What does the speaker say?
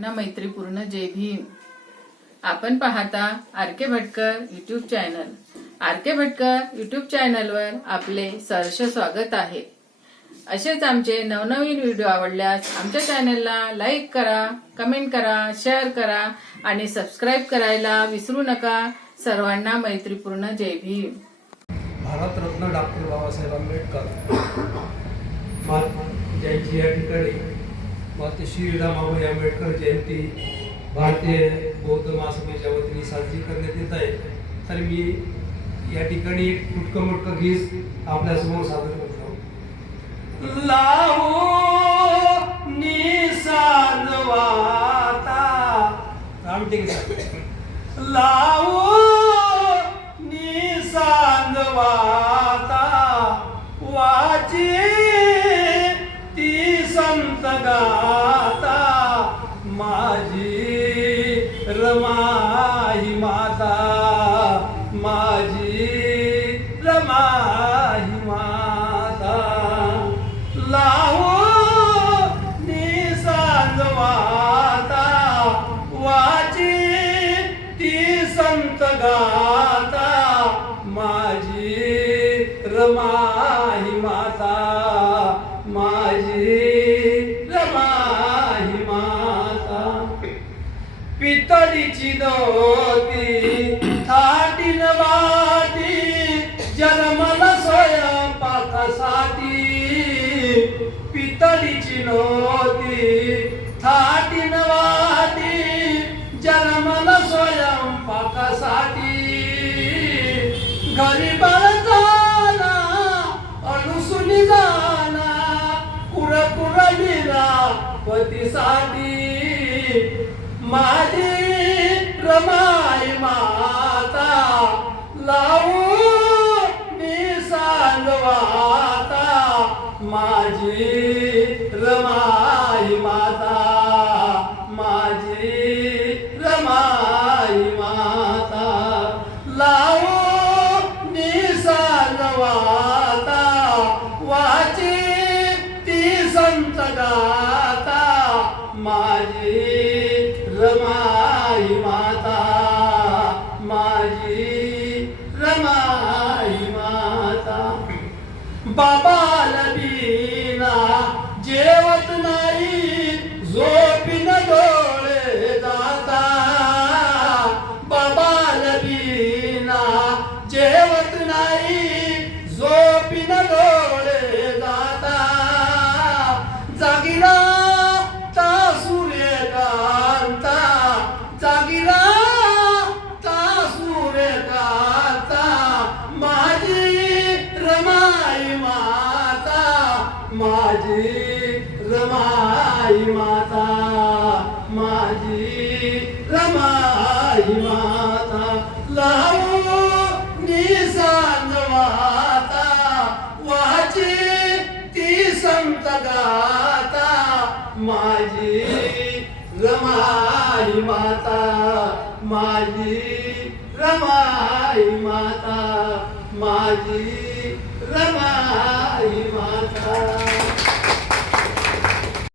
सर्वांना मैत्रीपूर्ण जय भीम। आपण पाहता R K. Bhatkar YouTube channel. R K. Bhatkar YouTube चॅनलवर आपले सहर्ष स्वागत आहे। असेच आमचे नवनवीन व्हिडिओ आवडल्यास आमच्या चॅनलला लाईक करा, कमेंट करा, शेअर करा आणि सबस्क्राइब करायला विसरू नका। सर्वांना मैत्रीपूर्ण जय भीम। भारतरत्न डॉक्टर बाबासाहेब आंबेडकर यांची या ठिकाणी माते श्रीरामाबाई आंबेडकर जयंती भारतीय बौद्ध महासभेच्या वतीने साजरी करण्यात येत आहे। तर मी या ठिकाणी एक तुटकं गीत आपल्यासमोर सादर करतो। लावो निसांजवाता लावो निसांजवाता वाचे ती संत गाता माझी रमाई माता माझी रमाई माता लावो निसांजवाता वाची ती संत गाता माझी रमाई माता माझी रमाई माता पितळीची नव्हती थाटीन वाटी जन्मला स्वयंपाकासाठी पितळीची नव्हती थाटीन वाटी जन्मला स्वयंपाकासाठी घरी बाळताना अणुसुनी जाना कुरकुरलीला पतीसाठी माझी रमाई माता लावू निसांजवाता माझी रमाई माता माझी रमाई माता लावू निसांजवाता वाची ती संत गाता माझी रमाई माता माझी रमाई माता बाबाला बिना जेवत नाही झोपीन डोळे जाता बाबाला बिना जेवत नाही झोपीन डोळे जाता जागिरा ता सूर्यकांता जागिरा ता सूर्यकांता माझी रमाई माता माझी रमाई माता माझी रमाई माता लावू निसांजवाता वाची ती संत गाता माझी रमाई माता माझी रमाई माता माझी रमाई माता।